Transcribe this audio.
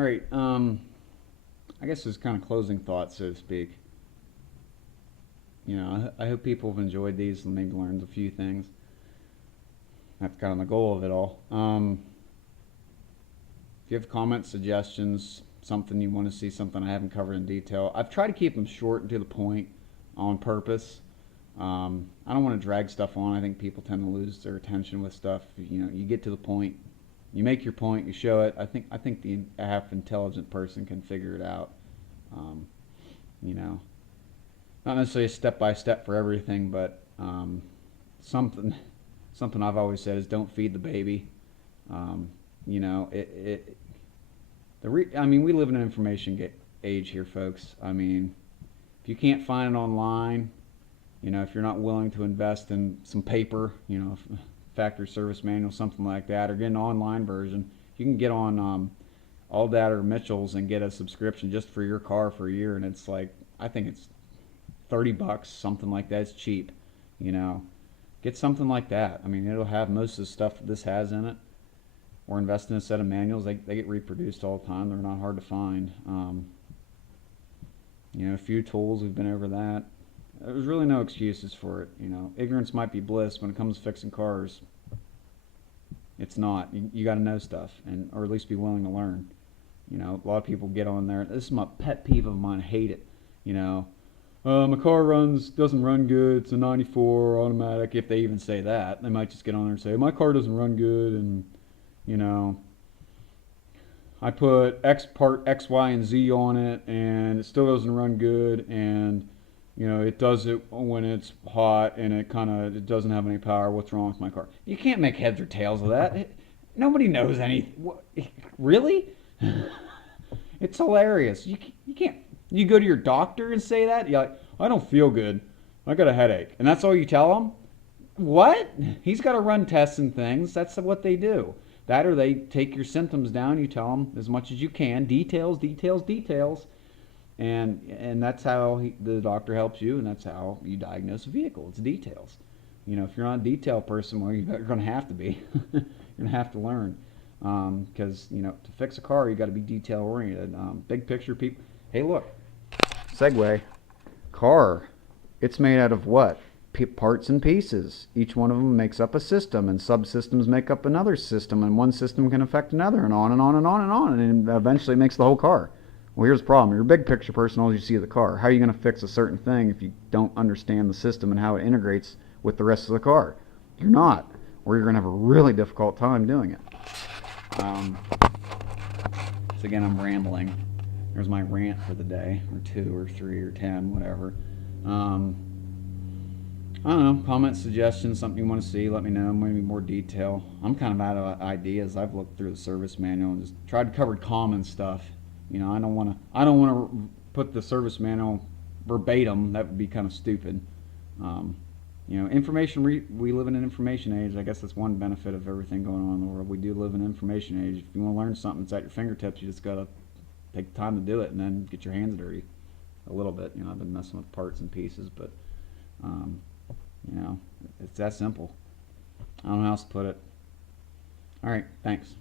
All right. I guess it's kind of closing thoughts, so to speak. I hope people have enjoyed these and maybe learned a few things. That's kind of the goal of it all. If you have comments, suggestions, something you want to see, something I haven't covered in detail, I've tried to keep them short and to the point on purpose. I don't want to drag stuff on. I think people tend to lose their attention with stuff. You get to the point, you make your point, you show it. I think the half intelligent person can figure it out. Um, you know, Not necessarily a step by step for everything, but something something I've always said is don't feed the baby. Um, you know, I mean, we live in an information age here, folks. I mean, if you can't find it online, if you're not willing to invest in some paper, factory service manual, something like that, or get an online version, you can get on All Data or Mitchell's and get a subscription just for your car for a year, and it's like, I think it's $30, something like that. It's cheap, you know. Get something like that. I mean, it'll have most of the stuff that this has in it. Or invest in a set of manuals. They get reproduced all the time. They're not hard to find. A few tools. We've been over that. There's really no excuses for it. Ignorance might be bliss when it comes to fixing cars. It's not. You got to know stuff, or at least be willing to learn. A lot of people get on there. This is my pet peeve of mine. I hate it. My car doesn't run good. It's a 94 automatic. If they even say that, they might just get on there and say, my car doesn't run good, and I put part X, Y, and Z on it, and it still doesn't run good, and it does it when it's hot, and it doesn't have any power. What's wrong with my car? You can't make heads or tails of that. Nobody knows anything. Really? It's hilarious. You can't. You go to your doctor and say that? You're like, I don't feel good. I got a headache. And that's all you tell him? What? He's got to run tests and things. That's what they do. That, or they take your symptoms down. You tell them as much as you can. Details, details, details. And that's how the doctor helps you, and that's how you diagnose a vehicle. It's details. If you're not a detail person, well, you're going to have to be. You're going to have to learn. Because, to fix a car, you got to be detail oriented. Big picture people. Hey, look. Segway. Car. It's made out of what? Parts and pieces. Each one of them makes up a system, and subsystems make up another system, and one system can affect another, and on and on and on and on, and eventually makes the whole car. Well, here's the problem. You're a big picture person, all you see of the car. How are you going to fix a certain thing if you don't understand the system and how it integrates with the rest of the car? You're not, or you're going to have a really difficult time doing it. So again, I'm rambling. There's my rant for the day, or 2 or 3 or 10, whatever. I don't know, comments, suggestions, something you want to see, let me know, maybe more detail. I'm kind of out of ideas. I've looked through the service manual and just tried to cover common stuff. I don't want to put the service manual verbatim. That would be kind of stupid. Information, we live in an information age. I guess that's one benefit of everything going on in the world. We do live in an information age. If you want to learn something, it's at your fingertips. You just got to take the time to do it and then get your hands dirty a little bit. I've been messing with parts and pieces, but it's that simple. I don't know how else to put it. All right, thanks.